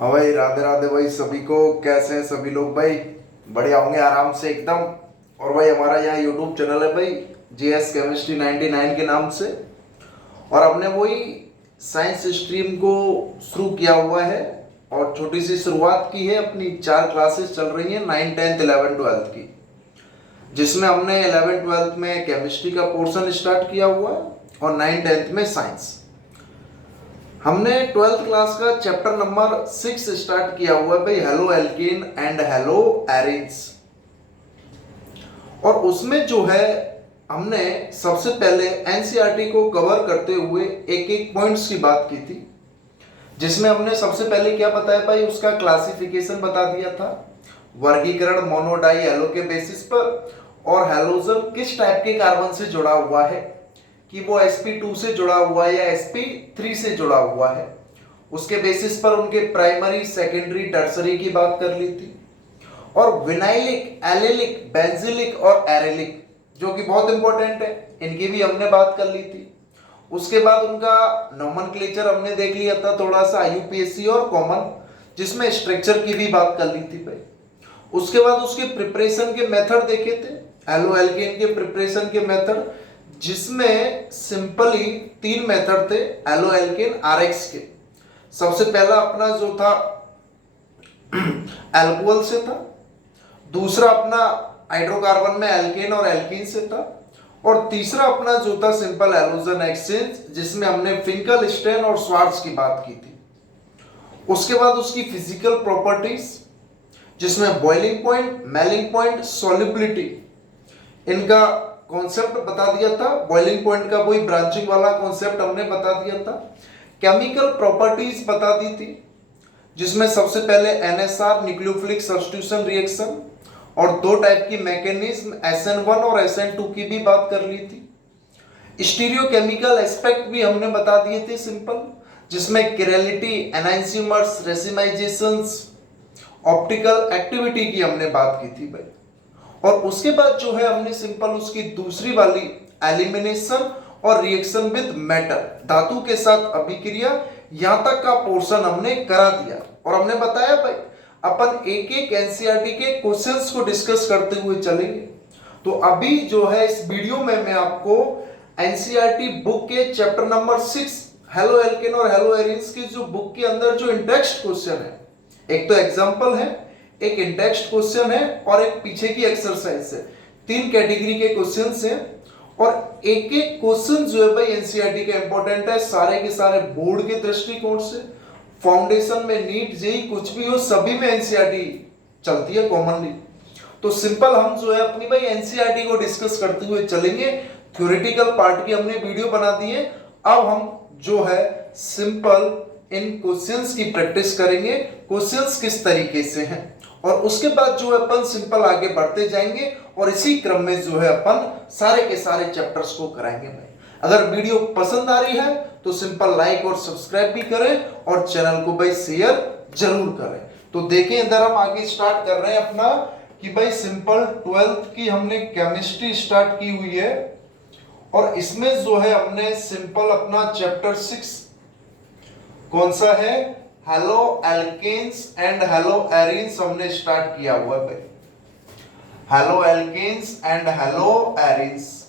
हाँ भाई, राधे राधे भाई सभी को। कैसे हैं सभी लोग भाई? बढ़िया होंगे आराम से एकदम। और भाई हमारा यहाँ यूट्यूब चैनल है भाई, JS केमिस्ट्री 99 के नाम से। और हमने वही साइंस स्ट्रीम को शुरू किया हुआ है और छोटी सी शुरुआत की है। अपनी 4 क्लासेस चल रही हैं, 9, 10, 11, 12 की, जिसमें हमने 11, 12 में केमिस्ट्री का पोर्शन स्टार्ट किया हुआ है और 9, 10 में साइंस। हमने 12th क्लास का चैप्टर नंबर 6 स्टार्ट किया हुआ है भाई, halo alkane and haloarenes. और उसमें जो है हमने सबसे पहले एनसीईआरटी को कवर करते हुए एक एक पॉइंट्स की बात की थी, जिसमें हमने सबसे पहले क्या बताया भाई, उसका क्लासिफिकेशन बता दिया था, वर्गीकरण मोनोडाई हेलो के बेसिस पर, और हेलोजन किस टाइप के कार्बन से जुड़ा हुआ है, कि वो sp2 से जुड़ा हुआ है या sp3 से जुड़ा हुआ है। उसके बेसिस पर उनके प्राइमरी, सेकेंडरी, टर्सरी की बात कर ली थी। और विनाइलिक, एलिलिक, बेंजिलिक और एरेलिक, जो कि बहुत इंपॉर्टेंट है, इनकी भी हमने बात कर ली थी। उसके बाद उनका नोमेनक्लेचर हमने देख लिया था थोड़ा सा, यूपीएससी और कॉमन, जिसमें स्ट्रक्चर की भी बात कर ली थी भाई। उसके बाद उसके प्रिपरेशन के मेथड देखे थे, हेलो एल्केन के प्रिपरेशन के मेथड, जिसमें सिंपली 3 मेथड थे हेलो एल्केन आरएक्स के। सबसे पहला अपना जो था अल्कोहल से था, दूसरा अपना हाइड्रोकार्बन में एल्केन और एल्कीन से था, और तीसरा अपना जो था सिंपल हैलोजन एक्सचेंज, जिसमें हमने फिंकलस्टेन और श्वार्ट्ज की बात की थी। उसके बाद उसकी फिजिकल प्रॉपर्टीज, जिसमें boiling point, mailing point, solubility, इनका कॉन्सेप्ट बता दिया था। बॉइलिंग पॉइंट का वही ब्रांचिंग वाला कॉन्सेप्ट हमने बता दिया था। केमिकल प्रॉपर्टीज बता दी थी, जिसमें सबसे पहले NSR न्यूक्लियोफिलिक सब्स्टिट्यूशन रिएक्शन, और 2 टाइप की मैकेनिज्म SN1 और SN2 की भी बात कर ली थी। स्टीरियोकेमिकल एस्पेक्ट भी हमने बता दिए थे सिंपल, जिसमें किरेलिटी, एनाइंसिमर्स, रेसिमाइजेशंस, ऑप्टिकल एक्टिविटी की हमने बात की थी भाई। और उसके बाद जो है हमने सिंपल उसकी दूसरी वाली एलिमिनेशन और रिएक्शन विद मेटल, धातु के साथ अभिक्रिया, यहां तक का पोर्शन हमने करा दिया। और हमने बताया भाई अपन एक एक एनसीईआरटी के क्वेश्चंस को डिस्कस करते हुए चलेंगे। तो अभी जो है इस वीडियो में मैं आपको एनसीईआरटी बुक के चैप्टर नंबर 6 हेलो एल्केन और हेलो एरिन्स की जो बुक के अंदर जो इंडेक्स्ड क्वेश्चन है, एक तो एग्जांपल है, एक इंडेक्स्ड क्वेश्चन है और एक पीछे की एक्सरसाइज है, 3 कैटेगरी के क्वेश्चंस हैं। और एक एक क्वेश्चन जो है भाई एनसीईआरटी का इंपॉर्टेंट है, सारे के सारे बोर्ड के दृष्टिकोण से, फाउंडेशन में, नीट, जेई कुछ भी हो, सभी में एनसीईआरटी चलती है कॉमनली। तो सिंपल हम जो है अपनी भाई एनसीईआरटी को डिस्कस करते हुए चलेंगे। थ्योरेटिकल पार्ट की हमने वीडियो बना दी है, अब हम जो है सिंपल इन क्वेश्चंस की प्रैक्टिस करेंगे, क्वेश्चंस किस तरीके से हैं, और उसके बाद जो है अपन सिंपल आगे बढ़ते जाएंगे और इसी क्रम में जो है अपन सारे के सारे चैप्टर्स को कराएंगे भाई। अगर वीडियो पसंद आ रही है तो सिंपल लाइक और सब्सक्राइब भी करें और चैनल को भाई शेयर जरूर करें। तो देखें इधर हम आगे स्टार्ट कर रहे हैं अपना, कि भाई सिंपल 12th की हमने केमिस्ट्री स्टार्ट की हुई है, और इसमें जो है हमने सिंपल अपना चैप्टर 6 कौन सा है, haloalkanes and haloarenes हमने स्टार्ट किया हुआ है भाई, haloalkanes and haloarenes.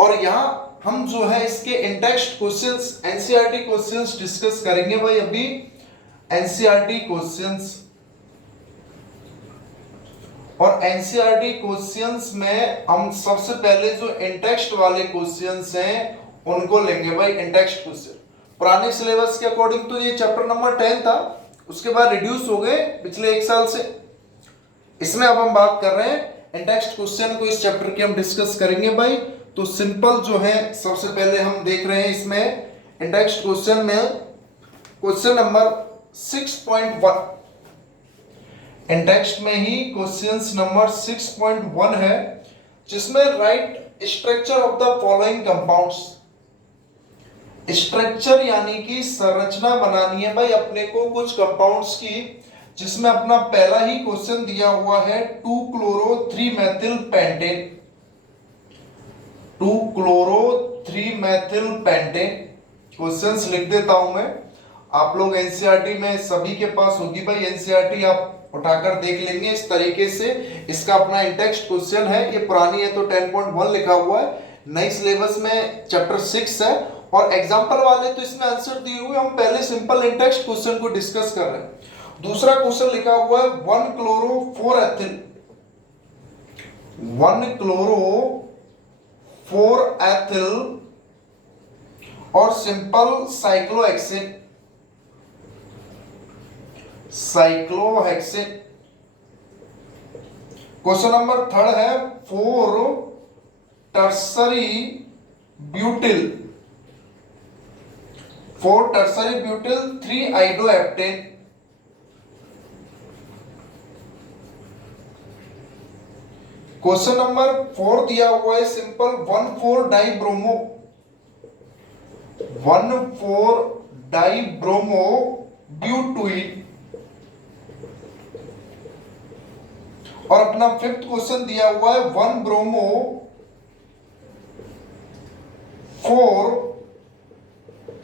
और यहां हम जो है इसके indexed questions, NCERT questions discuss करेंगे भाई अभी। एनसीईआरटी क्वेश्चंस, और एनसीईआरटी क्वेश्चंस में हम सबसे पहले जो इंडेक्स्ड वाले क्वेश्चंस हैं उनको लेंगे भाई। इंडेक्स्ड क्वेश्चन पुराने सिलेबस के अकॉर्डिंग तो ये चैप्टर नंबर 10 था, उसके बाद रिड्यूस हो गए पिछले 1 साल से। इसमें अब हम बात कर रहे हैं इंडेक्स्ड क्वेश्चन को, इस चैप्टर की हम डिस्कस करेंगे भाई। तो सिंपल जो है सबसे पहले हम देख रहे हैं इसमें इंडेक्स्ड क्वेश्चन में क्वेश्चन नंबर 6.1, इंडेक्स्ड में ही क्वेश्चंस नंबर 6.1 है, जिसमें right structure of the following compounds. Structure यानी कि संरचना बनानी है भाई अपने को कुछ कंपाउंड्स की, जिसमें अपना पहला ही क्वेश्चन दिया हुआ है 2-chloro-3-methyl pentane, 2-chloro-3-methyl pentane. Questions लिख देता हूं मैं, आप लोग एनसीईआरटी में सभी के पास होगी भाई, एनसीईआरटी आप उठाकर देख लेंगे इस तरीके से। इसका अपना इंटेक्स्ट क्वेश्चन है, ये पुरानी है तो 10.1 लिखा हुआ है, नई सिलेबस में चैप्टर 6 है, और एग्जाम्पल वाले तो इसमें आंसर दिए हुए, हम पहले सिंपल इंटेक्स्ट क्वेश्चन को डिस्कस कर रहे हैं। दूसरा क्वेश्चन लिखा हुआ है 1 क्लोरो 4 एथिल, 1 क्लोरो 4 एथिल और simple cyclohexane, cyclohexane. Question number 3 है 4 tertiary butyl, 4 tertiary butyl 3 iodoheptane. Question number 4 दिया हुआ है सिंपल 1,4 डाइब्रोमो, 1,4 डाइब्रोमो ब्यूटुइन। और अपना 5th क्वेश्चन दिया हुआ है 1 ब्रोमो 4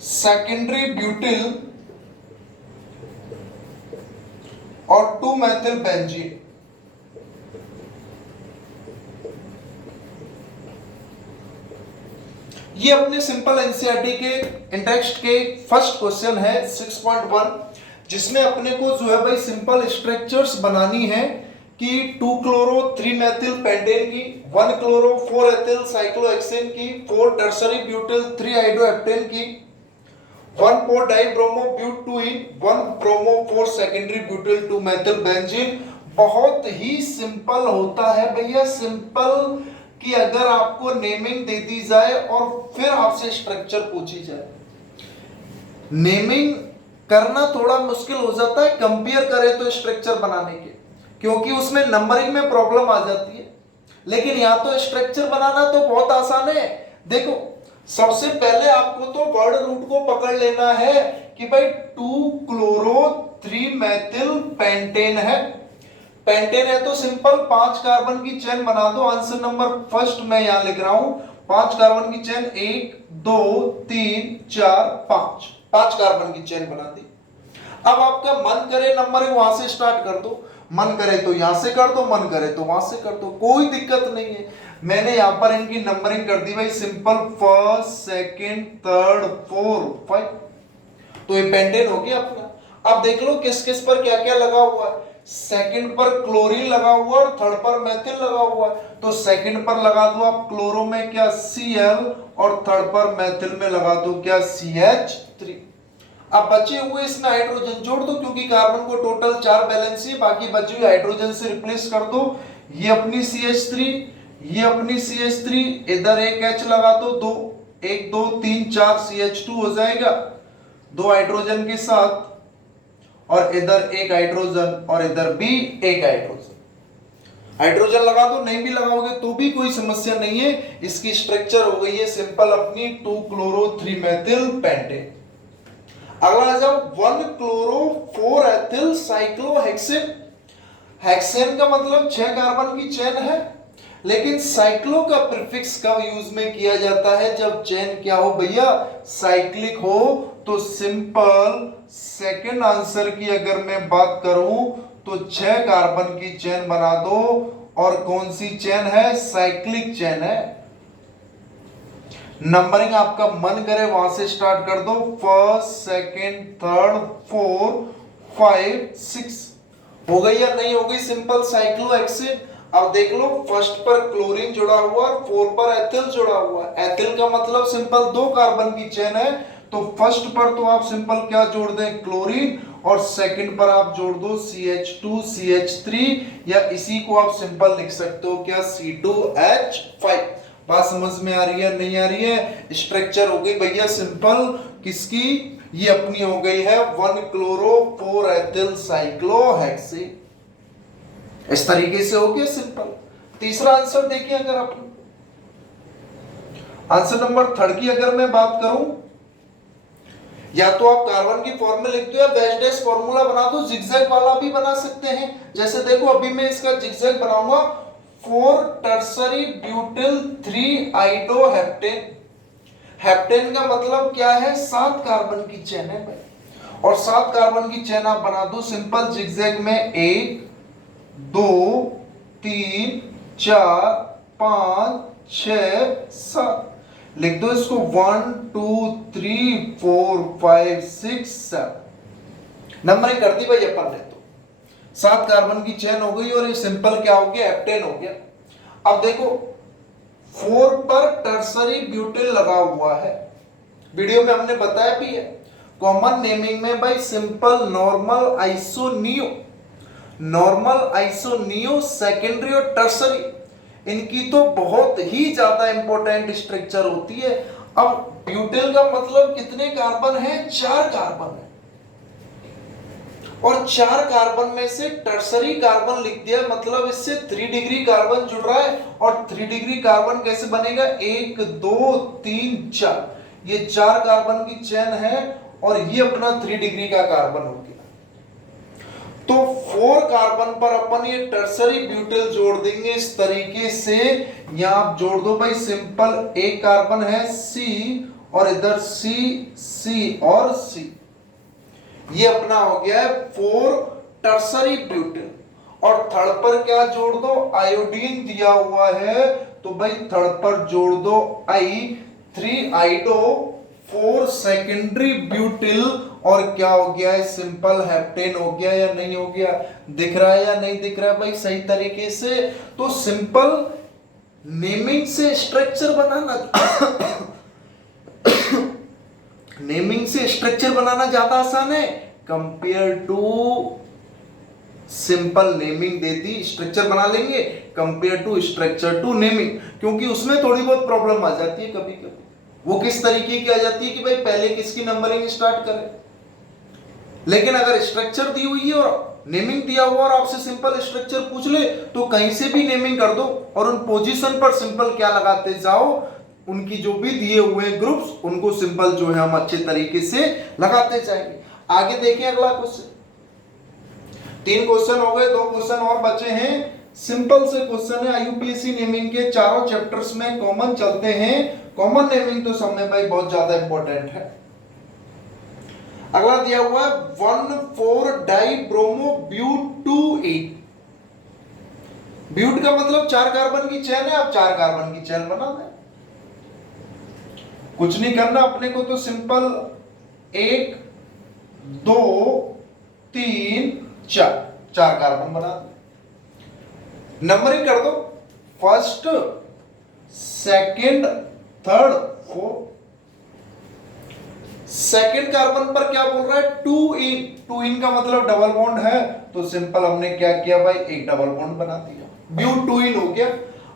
सेकेंडरी ब्यूटिल और 2 मेथिल बेंजीन। ये अपने सिंपल एनसीईआरटी के इंटेक्स्ट के फर्स्ट क्वेश्चन है 6.1, जिसमें अपने को जो है भाई सिंपल स्ट्रक्चर्स बनानी है कि 2 क्लोरो 3 मेथिल पेंटेन की, 1 क्लोरो 4 एथिल साइक्लोहेक्सेन की, 4 टर्सरी ब्यूटिल 3 आइडोएप्टेन की, 1 4 dibromo butyne, 1 bromo 4 secondary butyl 2 methyl benzene. बहुत ही सिंपल होता है भैया, सिंपल कि अगर आपको नेमिंग दे दी जाए और फिर आपसे स्ट्रक्चर पूछी जाए। नेमिंग करना थोड़ा मुश्किल हो जाता है कंपेयर करें तो स्ट्रक्चर बनाने के, क्योंकि उसमें नंबरिंग में प्रॉब्लम आ जाती है, लेकिन यहाँ तो स्ट्रक्चर बनाना तो बहुत आसान है। देखो सबसे पहले आपको तो वर्ड रूट को पकड़ लेना है कि भाई 2 क्लोरो 3 मेथिल पेंटेन है, पेंटेन है तो सिंपल 5 कार्बन की चेन बना दो। आंसर नंबर फर्स्ट मैं यहां लिख रहा हूं, 5 कार्बन की चेन, 1 2 3 4 5 कार्बन की चेन बना दी। अब आपका मन करे नंबरिंग वहां से स्टार्ट कर दो, मन करे तो यहां से कर दो, मन करे तो वहां से कर दो, कोई दिक्कत नहीं है। मैंने यहां पर इनकी नंबरिंग कर दी भाई सिंपल 1st 2nd 3rd 4 5, तो ये पेंटेन हो गया अपना। अब देख लो किस किस पर क्या क्या लगा हुआ है। सेकंड पर क्लोरीन लगा हुआ और थर्ड पर मेथिल लगा हुआ है, तो सेकंड पर लगा दो आप क्लोरो में क्या Cl और थर्ड पर मेथिल में लगा दो क्या CH3। अब बचे हुए इसमें हाइड्रोजन जोड़ दो, क्योंकि कार्बन को टोटल 4 बैलेंस है, बाकी बची हुई हाइड्रोजन से रिप्लेस कर दो। ये अपनी CH3, ये अपनी CH3, इधर एक H लगा दो, 2 1 2 3 4 CH2 हो जाएगा 2 हाइड्रोजन के साथ, और इधर एक हाइड्रोजन और इधर भी एक हाइड्रोजन। हाइड्रोजन लगा दो, नहीं भी लगाओगे तो भी कोई समस्या नहीं है। इसकी स्ट्रक्चर हो गई है सिंपल अपनी 2 क्लोरो 3 मेथिल पेंटेन। अगला आ जाओ 1 क्लोरो 4 एथिल साइक्लोहेक्सेन। हेक्सेन का मतलब 6 कार्बन की चेन है, लेकिन साइक्लो का प्रीफिक्स कब यूज में किया जाता है? जब चेन क्या हो भैया, साइक्लिक हो। तो सिंपल सेकंड आंसर की अगर मैं बात करूं तो 6 कार्बन की चेन बना दो, और कौन सी चेन है? साइक्लिक चेन है। नंबरिंग आपका मन करे वहां से स्टार्ट कर दो, 1st 2nd 3rd 4 5 6। हो गई या नहीं हो गई सिंपल साइक्लोहेक्सेन? अब देख लो, फर्स्ट पर क्लोरीन जुड़ा हुआ और 4 पर एथिल जुड़ा हुआ है। एथिल का मतलब सिंपल 2 कार्बन की चेन है, तो फर्स्ट पर तो आप सिंपल क्या जोड़ दें? क्लोरीन, और सेकंड पर आप जोड़ दो CH2 CH3, या इसी को आप सिंपल लिख सकते हो क्या? C2H5। बात समझ में आ रही है नहीं आ रही है? स्ट्रक्चर हो गई भैया सिंपल किसकी? ये अपनी हो गई है 1 क्लोरो 4 एथिल साइक्लोहेक्सेन। इस तरीके से हो गया सिंपल। तीसरा आंसर देखिए, अगर आप आंसर नंबर 3 की अगर मैं बात करूं, या तो आप कार्बन की फॉर्मूला लिख दो या बेस डैश फॉर्मूला बना दो, जिगजैग वाला भी बना सकते हैं। जैसे देखो अभी मैं इसका जिगजैग बनाऊंगा, 4 टर्सरी ब्यूटिल 3 आइडोहेप्टेन। हेप्टेन का मतलब क्या है, 7 कार्बन की चेन है भाई, और 7 कार्बन की चेन आप बना दो सिंपल जिगजैग में, 1 2 3 4 5 6 7, लिख दो इसको 1 2 3 4 5 6 7, नंबरिंग कर दी भाई अपन ने। तो 7 कार्बन की चेन हो गई और ये सिंपल क्या हो गया, हेप्टेन हो गया। अब देखो 4 पर टर्सरी ब्यूटिल लगा हुआ है, वीडियो में हमने बताया भी है। कॉमन नेमिंग में भाई सिंपल नॉर्मल आइसोनियो, नॉर्मल आइसोनियो सेकेंडरी और टर्सरी, इनकी तो बहुत ही ज्यादा इंपॉर्टेंट स्ट्रक्चर होती है। अब ब्यूटिल का मतलब कितने कार्बन है, 4 कार्बन है, और 4 कार्बन में से टर्सरी कार्बन लिख दिया, मतलब इससे 3 डिग्री कार्बन जुड़ रहा है। और 3 डिग्री कार्बन कैसे बनेगा, 1 2 3 4, ये 4 कार्बन की चेन है और ये अपना 3 डिग्री का कार्बन हो गया। तो 4 कार्बन पर अपन ये टर्सरी ब्यूटिल जोड़ देंगे इस तरीके से। यहां आप जोड़ दो भाई सिंपल, एक कार्बन है C और इधर C C और C, ये अपना हो गया है 4 टर्सरी ब्यूटिल। और थर्ड पर क्या जोड़ दो, आयोडीन दिया हुआ है, तो भाई थर्ड पर जोड़ दो I3 आइडो 4 सेकेंडरी ब्यूटिल, और क्या हो गया है, सिंपल हेप्टेन हो गया या नहीं हो गया, दिख रहा है या नहीं दिख रहा है भाई सही तरीके से। तो सिंपल नेमिंग से स्ट्रक्चर बनाना नेमिंग से स्ट्रक्चर बनाना ज्यादा आसान है कंपेयर टू सिंपल नेमिंग दे दी, स्ट्रक्चर बना लेंगे compare to structure to naming, क्योंकि उसमें थोड़ी बहुत प्रॉब्लम आ जाती है कभी कभी। वो किस तरीके की आ जाती है कि भाई पहले किसकी नंबरिंग स्टार्ट करें, लेकिन अगर स्ट्रक्चर दी हुई है और नेमिंग दिया हुआ और आपसे सिंपल स्ट्रक्चर पूछ ले तो कहीं से भी नेमिंग कर दो, और उन पोजीशन पर सिंपल क्या लगाते जाओ, उनकी जो भी दिए हुए ग्रुप्स उनको सिंपल जो है हम अच्छे तरीके से लगाते जाएंगे। आगे देखिए अगला क्वेश्चन, 3 क्वेश्चन हो गए, 2 क्वेश्चन और बचे हैं। सिंपल से क्वेश्चन है, आईयूपीएससी नेमिंग के चारों चैप्टर्स में कॉमन चलते हैं, कॉमन नेमिंग तो सब में भाई बहुत ज्यादा इंपॉर्टेंट है। अगला दिया हुआ है 1,4 डाइब्रोमो ब्यूट-2-8, ब्यूट का मतलब 4 कार्बन की चेन है, आप 4 कार्बन की चेन बना दें, कुछ नहीं करना अपने को, तो सिंपल 1 2 3 4 कार्बन बना दो, नंबरिंग कर दो, first second third fourth. Second carbon पर क्या बोल रहा है, 2 इन का मतलब डबल बॉन्ड है, तो सिंपल हमने क्या किया भाई, एक डबल बॉन्ड बना दिया, ब्यूट 2 इन हो गया।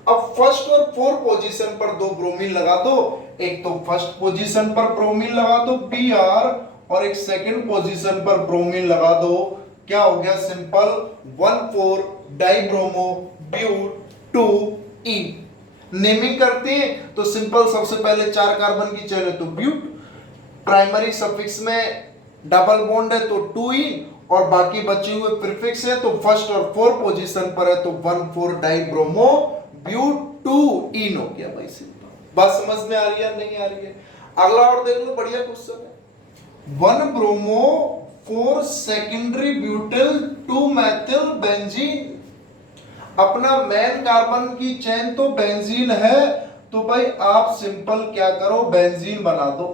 अब फर्स्ट और फोर्थ पोजीशन पर 2 ब्रोमीन लगा दो, एक तो फर्स्ट पोजीशन पर ब्रोमीन लगा दो Br, और एक सेकंड पोजीशन पर ब्रोमीन लगा दो, क्या हो गया simple 1,4 dibromo but 2 ene. Naming करते हैं तो सिंपल सबसे पहले 4 कार्बन की चेन है तो ब्यूट, प्राइमरी सफिक्स में डबल बॉन्ड है तो 2 इन, और बाकी बचे हुए प्रीफिक्स है तो फर्स्ट और फोर्थ पोजीशन पर है तो 1,4 डाइब्रोमो ब्यूट 2 इन हो गया भाई सिंपल। बात समझ में आ रही है नहीं आ रही है? अगला और देख लो, बढ़िया क्वेश्चन है, 1 bromo 4 secondary butyl 2 Maithil benzene. अपना मेन कार्बन की चेन तो बेंजीन है, तो भाई आप सिंपल क्या करो, बेंजीन बना दो,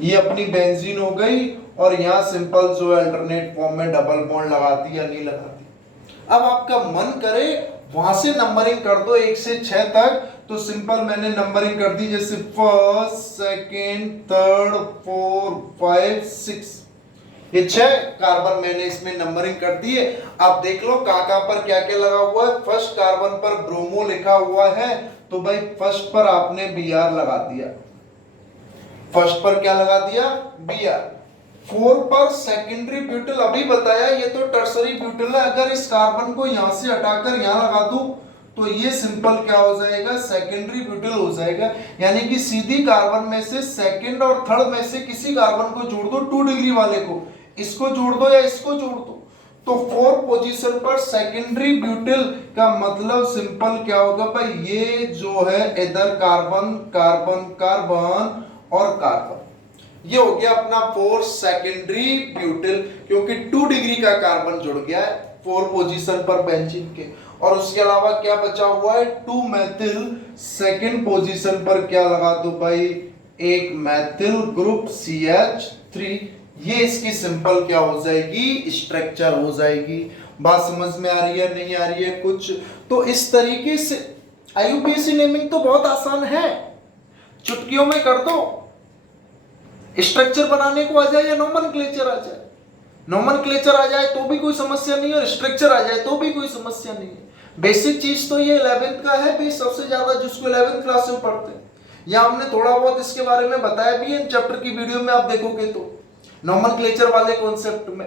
ये अपनी बेंजीन हो गई, और यहां सिंपल जो अल्टरनेट फॉर्म में डबल बॉन्ड लगाती या नहीं लगाती। अब आपका मन करे वहां से नंबरिंग कर दो 1 से 6 तक, तो सिंपल मैंने नंबरिंग कर दी, जैसे फर्स्ट सेकंड थर्ड 4 5 6, ये 6 कार्बन मैंने इसमें नंबरिंग कर दी है। अब देख लो कहां पर क्या क्या लगा हुआ है, फर्स्ट कार्बन पर ब्रोमो लिखा हुआ है, तो भाई फर्स्ट पर आपने Br लगा दिया, फर्स्ट पर क्या लगा दिया Br। 4 पर सेकेंडरी ब्यूटिल, अभी बताया ये तो टर्सरी ब्यूटिल है, अगर इस कार्बन को यहां से हटाकर यहां लगा दूं तो ये सिंपल क्या हो जाएगा, सेकेंडरी ब्यूटिल हो जाएगा, यानी कि सीधी कार्बन में से सेकंड और थर्ड में से किसी कार्बन को जोड़ दो 2 डिग्री वाले को, इसको जोड़ दो या इसको जोड़ दो, तो 4 पोजीशन पर सेकेंडरी ब्यूटिल का मतलब सिंपल क्या होगा भाई, ये जो है इधर कार्बन कार्बन कार्बन और कार्बन, ये हो गया अपना 4 सेकेंडरी ब्यूटिल, क्योंकि 2 डिग्री का कार्बन जुड़ गया है 4 पोजीशन पर बेंजीन के। और उसके अलावा क्या बचा हुआ है, 2 मैथिल, सेकेंड पोजीशन पर क्या लगा दो भाई, एक मैथिल ग्रुप CH3। ये इसकी सिंपल क्या हो जाएगी, स्ट्रक्चर हो जाएगी। बात समझ में आ रही है, नहीं आ रही है कुछ? तो इस तरीके से IUPAC नेमिंग तो बहुत आसान है, चुटकियों में कर दो। स्ट्रक्चर बनाने को आ जाए या नोमेनक्लेचर आ जाए, नोमेनक्लेचर आ जाए तो भी कोई समस्या नहीं है, और स्ट्रक्चर आ जाए तो भी कोई समस्या नहीं है। बेसिक चीज तो ये 11th का है भाई, सबसे ज्यादा जिसको 11th क्लास में पढ़ते हैं। या हमने थोड़ा बहुत इसके बारे में बताया भी है चैप्टर की वीडियो में, आप देखोगे तो नोमेनक्लेचर वाले कॉन्सेप्ट में।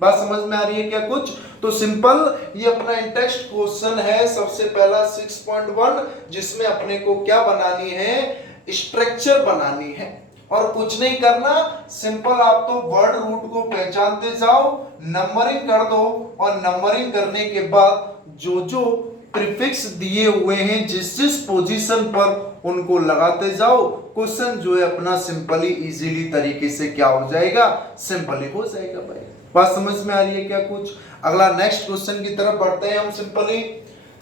बात समझ में आ रही है क्या कुछ? तो सिंपल ये अपना इंटेक्स्ट क्वेश्चन है, सबसे पहला 6.1, जिसमें अपने को क्या बनानी है, स्ट्रक्चर बनानी है। और कुछ नहीं करना, सिंपल आप तो वर्ड रूट को पहचानते जाओ, नंबरिंग कर दो, और नंबरिंग करने के बाद जो जो प्रीफिक्स दिए हुए हैं जिस जिस पोजीशन पर, उनको लगाते जाओ। क्वेश्चन जो है अपना सिंपली इजीली तरीके से क्या हो जाएगा, सिंपली हो जाएगा भाई। बात समझ में आ रही है क्या कुछ? अगला नेक्स्ट क्वेश्चन की तरफ बढ़ते हैं हम। सिंपली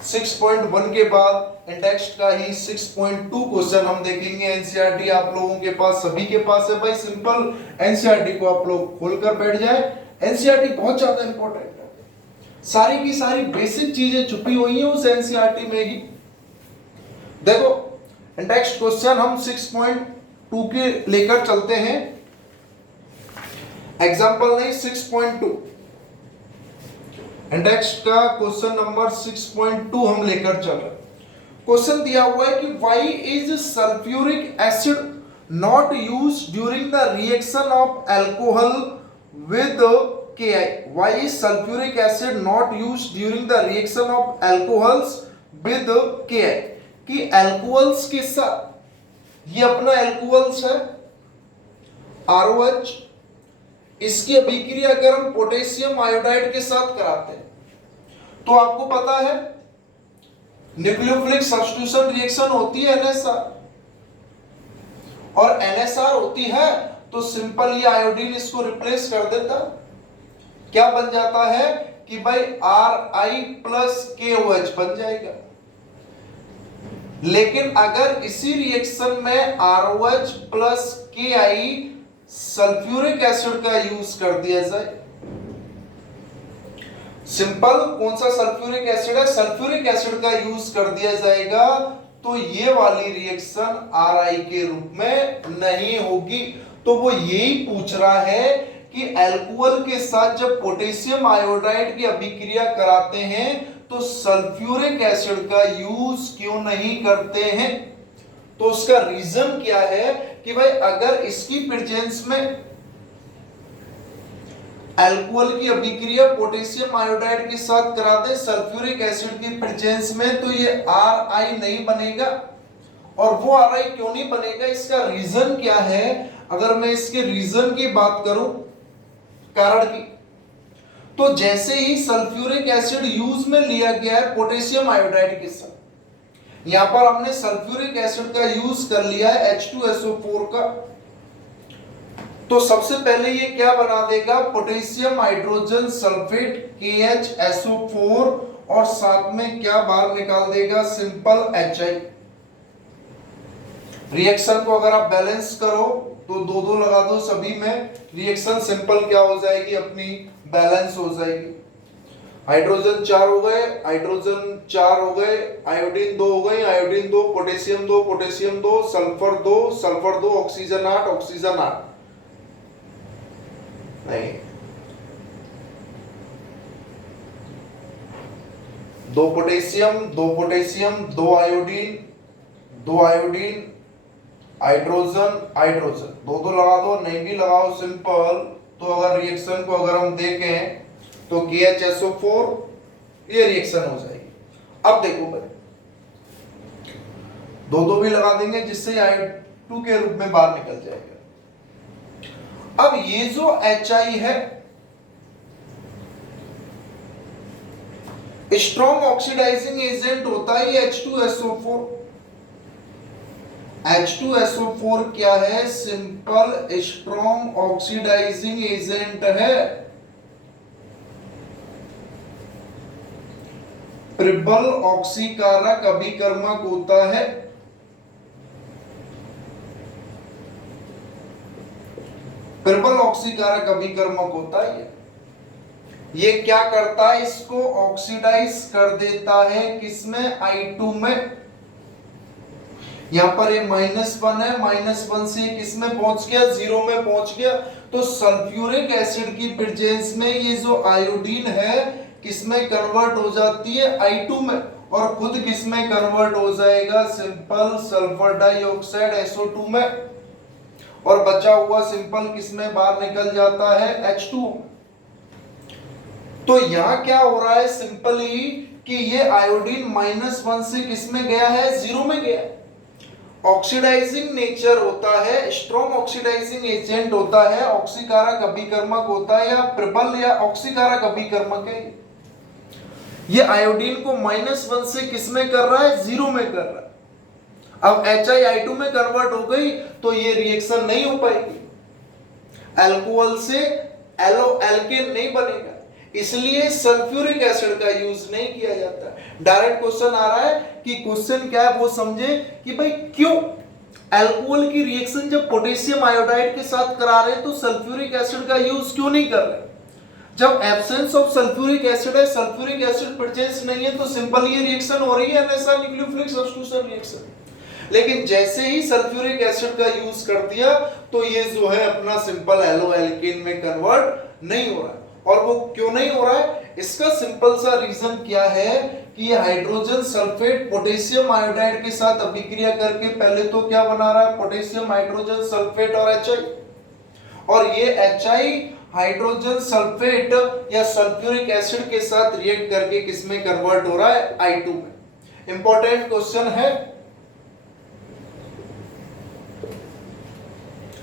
6.1 के बाद इंटेक्स्ट का ही 6.2 क्वेश्चन हम देखेंगे। एनसीईआरटी आप लोगों के पास, सभी के पास है भाई। सिंपल एनसीईआरटी को आप लोग खोलकर बैठ जाए। एनसीईआरटी बहुत ज्यादा इंपॉर्टेंट है, सारी की सारी बेसिक चीजें छुपी हुई हैं उस एनसीईआरटी में ही। देखो इंटेक्स्ट क्वेश्चन हम 6.2 के लेकर चलते हैं, एग्जांपल नहीं 6.2। इंडेक्स का क्वेश्चन नंबर 6.2 हम लेकर चल रहे। क्वेश्चन दिया हुआ है कि why is sulphuric acid not used during the reaction of alcohol with Ki। Why is sulphuric acid not used during the reaction of alcohols with Ki, कि अल्कोहल्स के साथ, ये अपना अल्कोहल्स है ROH, इसकी अभिक्रिया अगर हम पोटेशियम आयोडाइड के साथ कराते हैं तो आपको पता है न्यूक्लियोफिलिक सब्स्टिट्यूशन रिएक्शन होती है NSR, और NSR होती है तो सिंपल ये आयोडीन इसको रिप्लेस कर देता, क्या बन जाता है कि भाई Ri प्लस KOH बन जाएगा। लेकिन अगर इसी रिएक्शन में ROH plus Ki sulphuric acid का यूज कर दिया जाए, सिंपल कौन सा सल्फ्यूरिक एसिड है, सल्फ्यूरिक एसिड का यूज कर दिया जाएगा, तो ये वाली रिएक्शन Ri के रूप में नहीं होगी। तो वो यही पूछ रहा है कि अल्कोहल के साथ जब पोटेशियम आयोडाइड की अभिक्रिया कराते हैं तो सल्फ्यूरिक एसिड का यूज क्यों नहीं करते हैं? तो उसका रीजन क्या है कि भाई अगर इसकी प्रेजेंस में अल्कोहल की अभिक्रिया पोटेशियम आयोडाइड के साथ करा दे सल्फ्यूरिक एसिड की प्रेजेंस में, तो ये Ri नहीं बनेगा। और वो Ri क्यों नहीं बनेगा, इसका रीजन क्या है? अगर मैं इसके रीजन की बात करूं, कारण की, तो जैसे ही सल्फ्यूरिक एसिड यूज में लिया गया है पोटेशियम आयोडाइड के साथ, यहां पर हमने सल्फ्यूरिक एसिड का यूज कर लिया है H2SO4 का, तो सबसे पहले ये क्या बना देगा, पोटेशियम हाइड्रोजन सल्फेट KHSO4, और साथ में क्या बाहर निकाल देगा, सिंपल HI। रिएक्शन को अगर आप बैलेंस करो तो 2-2 लगा दो सभी में, रिएक्शन सिंपल क्या हो जाएगी, अपनी बैलेंस हो जाएगी। हाइड्रोजन 4 हो गए, हाइड्रोजन 4 हो गए, आयोडीन 2 हो गई, iodine 2, potassium 2, potassium 2, sulphur 2, sulphur 2, oxygen 8, oxygen 8 नहीं, 2 potassium 2 potassium 2 iodine 2 iodine, hydrogen hydrogen 2-2 लगा दो, नहीं भी लगाओ सिंपल। तो अगर रिएक्शन को अगर हम देखें तो KHSO4 ये रिएक्शन हो जाएगी। अब देखो भाई 2-2 भी लगा देंगे जिससे I2 के रूप में बाहर निकल जाएगा। अब ये जो HI है स्ट्रॉन्ग ऑक्सीडाइजिंग एजेंट होता है H2SO4। H2SO4 क्या है? सिंपल स्ट्रॉन्ग ऑक्सीडाइजिंग एजेंट है। ट्रिपल ऑक्सीकारक अभिकर्मक होता है। ट्रिपल ऑक्सीकारक अभिकर्मक होता है। ये क्या करता है? इसको ऑक्सीडाइज कर देता है किसमें? I2 में। यहां पर ये -1 है, -1 से किसमें पहुंच गया? 0 में पहुंच गया। तो सल्फ्यूरिक एसिड की प्रेजेंस में ये जो आयोडीन है किसमें कन्वर्ट हो जाती है? I2 में। और खुद किसमें कन्वर्ट हो जाएगा? सिंपल सल्फर डाइऑक्साइड SO2 में। और बचा हुआ सिंपल किसमें बाहर निकल जाता है? H2। तो यहां क्या हो रहा है? सिंपली कि ये आयोडीन -1 से किसमें गया है? 0 में गया। ऑक्सीडाइजिंग नेचर होता है, स्ट्रॉन्ग ऑक्सीडाइजिंग एजेंट होता है, ऑक्सीकारक अभिकर्मक होता है, या प्रबल या ऑक्सीकारक अभिकर्मक है। ये आयोडीन को -1 से किसमें कर रहा है? 0 में कर रहा है। अब HiI2 में कन्वर्ट हो गई तो ये रिएक्शन नहीं हो पाएगी, अल्कोहल से एल्केन नहीं बनेगा, इसलिए सल्फ्यूरिक एसिड का यूज नहीं किया जाता। डायरेक्ट क्वेश्चन आ रहा है कि क्वेश्चन क्या है वो समझे कि भाई क्यों अल्कोहल की रिएक्शन जब पोटेशियम आयोडाइड के साथ करा रहे हैं तो सल्फ्यूरिक एसिड का यूज क्यों नहीं कर रहे? जब एब्सेंस ऑफ सल्फ्यूरिक एसिड है, सल्फ्यूरिक एसिड प्रेजेंस नहीं है, तो सिंपल ये रिएक्शन हो रही है NSR न्यूक्लियोफिलिक सब्स्टिट्यूशन रिएक्शन। लेकिन जैसे ही सल्फ्यूरिक एसिड का यूज कर दिया तो ये जो है अपना सिंपल एलो एल्केन में कन्वर्ट नहीं हो रहा है। और वो क्यों नहीं हो रहा है? इसका सिंपल सा रीजन क्या है कि ये हाइड्रोजन सल्फेट पोटेशियम आयोडाइड के साथ अभिक्रिया करके पहले तो क्या बना रहा है? पोटेशियम हाइड्रोजन सल्फेट और HI। और ये HI हाइड्रोजन सल्फेट या सल्फ्यूरिक एसिड के साथ रिएक्ट करके किसमें कन्वर्ट हो रहा है? I2 में। इंपॉर्टेंट क्वेश्चन है।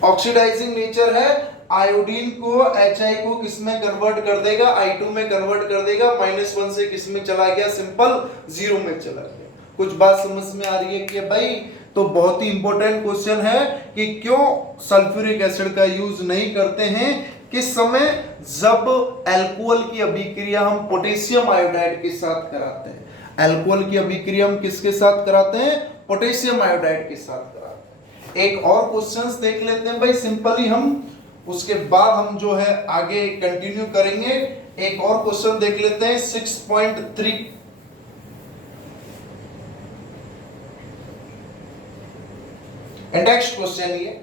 ऑक्सीडाइजिंग नेचर है, आयोडीन को HI को किसमें कन्वर्ट कर देगा? I2 में कन्वर्ट कर देगा। -1 से किसमें चला गया? सिंपल 0 में चला गया। कुछ बात समझ में आ रही है कि भाई? तो बहुत ही इंपॉर्टेंट क्वेश्चन है कि क्यों सल्फ्यूरिक एसिड का यूज नहीं करते हैं किस समय? जब अल्कोहल की अभिक्रिया हम पोटेशियम आयोडाइड के साथ कराते हैं। अल्कोहल की अभिक्रिया हम किसके साथ कराते हैं? पोटेशियम आयोडाइड के साथ कराते हैं। एक और क्वेश्चंस देख लेते हैं भाई सिंपली हम, उसके बाद हम जो है आगे कंटिन्यू करेंगे। एक और क्वेश्चन देख लेते हैं 6.3। नेक्स्ट क्वेश्चन ये,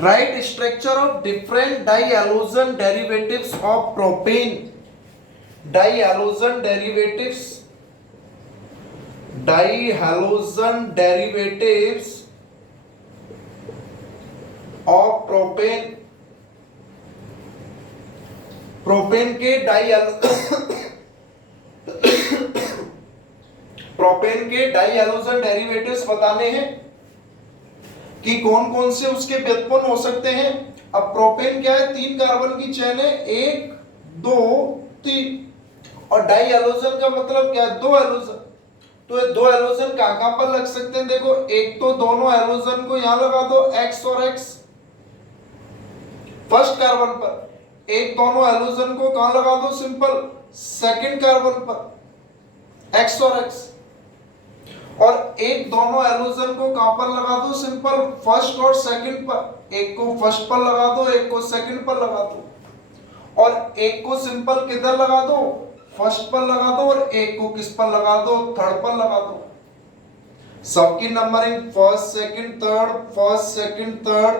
write structure of different dihalogen derivatives of propane. Dihalogen derivatives of propane. Propane के प्रोपेन के डाइहैलोजन डेरिवेटिव्स बताने हैं कि कौन कौन से उसके व्युत्पन्न हो सकते हैं। अब प्रोपेन क्या है? 3 कार्बन की चेन है, 1 2 3। और डाइहैलोजन का मतलब क्या है? 2 हैलोजन। तो ये 2 हैलोजन कहां पर लग सकते हैं? देखो, एक तो दोनों हैलोजन को यहां लगा दो X और X फर्स्ट कार्बन पर, एक दोनों हैलोजन को कहां लगा दो? सिंपल सेकंड कार्बन पर X और X। और एक दोनों हैलोजन को कहां पर लगा दो? सिंपल फर्स्ट और सेकंड पर। एक को फर्स्ट पर लगा दो, एक को सेकंड पर लगा दो। और एक को सिंपल किधर लगा दो? फर्स्ट पर लगा दो। और एक को किस पर लगा दो? थर्ड पर लगा दो। सबकी numbering first second third, first second third,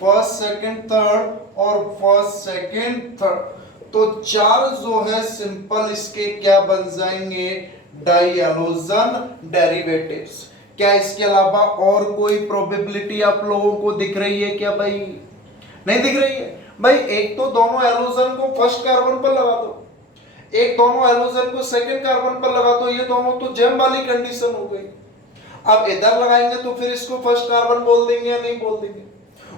first second third और फर्स्ट सेकंड थर्ड। तो 4 जो है सिंपल इसके क्या बन जाएंगे? डाइहैलोजन डेरिवेटिव्स। क्या इसके अलावा और कोई प्रोबेबिलिटी आप लोगों को दिख रही है क्या भाई? नहीं दिख रही है भाई। एक तो दोनों हैलोजन को फर्स्ट कार्बन पर लगा दो, एक दोनों हैलोजन को सेकंड कार्बन पर लगा दो। ये दोनों तो जैम वाली कंडीशन हो गई। अब इधर लगाएंगे तो फिर इसको फर्स्ट कार्बन बोल देंगे या नहीं बोल देंगे?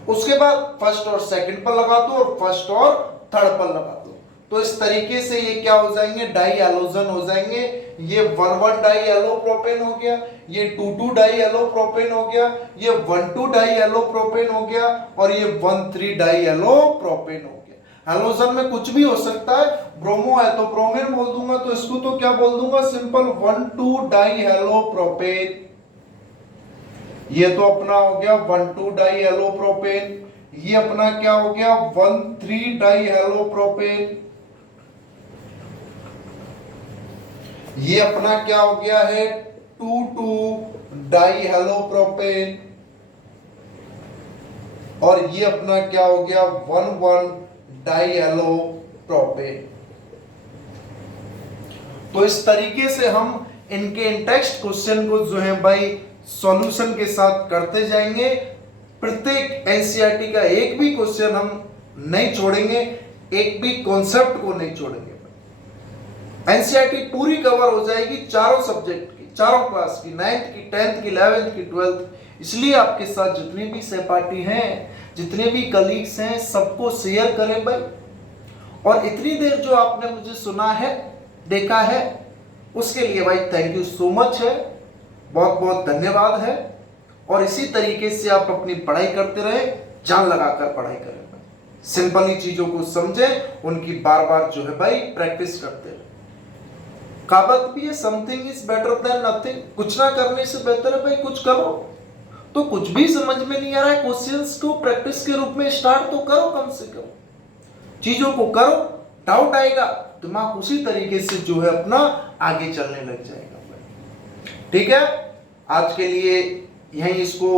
उसके बाद फर्स्ट और सेकंड पर लगा दो और फर्स्ट और थर्ड पर लगा दो। तो इस तरीके से ये क्या हो जाएंगे, डाई एलोजन हो जाएंगे। ये 1,1 डाई एलोप्रोपेन हो गया, ये 2,2 डाई एलोप्रोपेन हो गया, ये 1,2 डाई एलोप्रोपेन हो गया, और ये 1,3 डाई एलोप्रोपेन हो गया। एलोजन में कुछ भी हो सकता है, ब्रोमो है तो ब्रोमीन बोल दूंगा, तो इसको तो क्या बोल दूंगा, सिंपल 1,2 डाई एलोप्रोपेन। ये तो अपना हो गया 1,2 डाई एलोप्रोपेन। ये अपना क्या हो गया, 1,3 डाई एलोप्रोपेन। ये अपना क्या हो गया है, 2,2 डाई एलोप्रोपेन। और ये अपना क्या हो गया, 1,1 डाई एलोप्रोपेन। तो इस तरीके से हम इनके टेक्स्ट क्वेश्चन को जो है भाई सॉल्यूशन के साथ करते जाएंगे। प्रत्येक एनसीईआरटी का एक भी क्वेश्चन हम नहीं छोड़ेंगे, एक भी कॉन्सेप्ट को नहीं छोड़ेंगे। एनसीईआरटी पूरी कवर हो जाएगी चारों सब्जेक्ट की, चारों क्लास की, 9th की, 10th की, 11th की, 12th। इसलिए आपके साथ जितने भी सहपाठी हैं, जितने भी कलीग्स हैं, सबको शेयर करें भाई। और इतनी देर जो आपने मुझे सुना है, देखा है, उसके लिए भाई थैंक यू सो मच है, बहुत बहुत धन्यवाद है। और इसी तरीके से आप अपनी पढ़ाई करते रहे, जान लगाकर पढ़ाई करें, सिंपली चीजों को समझें, उनकी बार बार जो है भाई प्रैक्टिस करते रहे। कहावत भी है, something is better than nothing. कुछ ना करने से बेहतर है भाई कुछ करो। तो कुछ भी समझ में नहीं आ रहा है, क्वेश्चंस को प्रैक्टिस के रूप में स्टार्ट तो करो, कम से कम चीजों को करो। डाउट आएगा, दिमाग उसी तरीके से जो है अपना आगे चलने लग जाएगा। ठीक है, आज के लिए यहीं इसको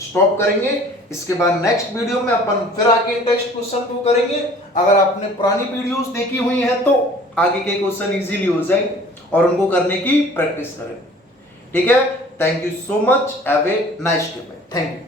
स्टॉप करेंगे। इसके बाद नेक्स्ट वीडियो में अपन फिर आगे टेक्स्ट क्वेश्चन को करेंगे। अगर आपने पुरानी वीडियोस देखी हुई हैं तो आगे के क्वेश्चन इजीली हो जाएंगे और उनको करने की प्रैक्टिस करें। ठीक है, thank you so much, have a nice day. Thank you.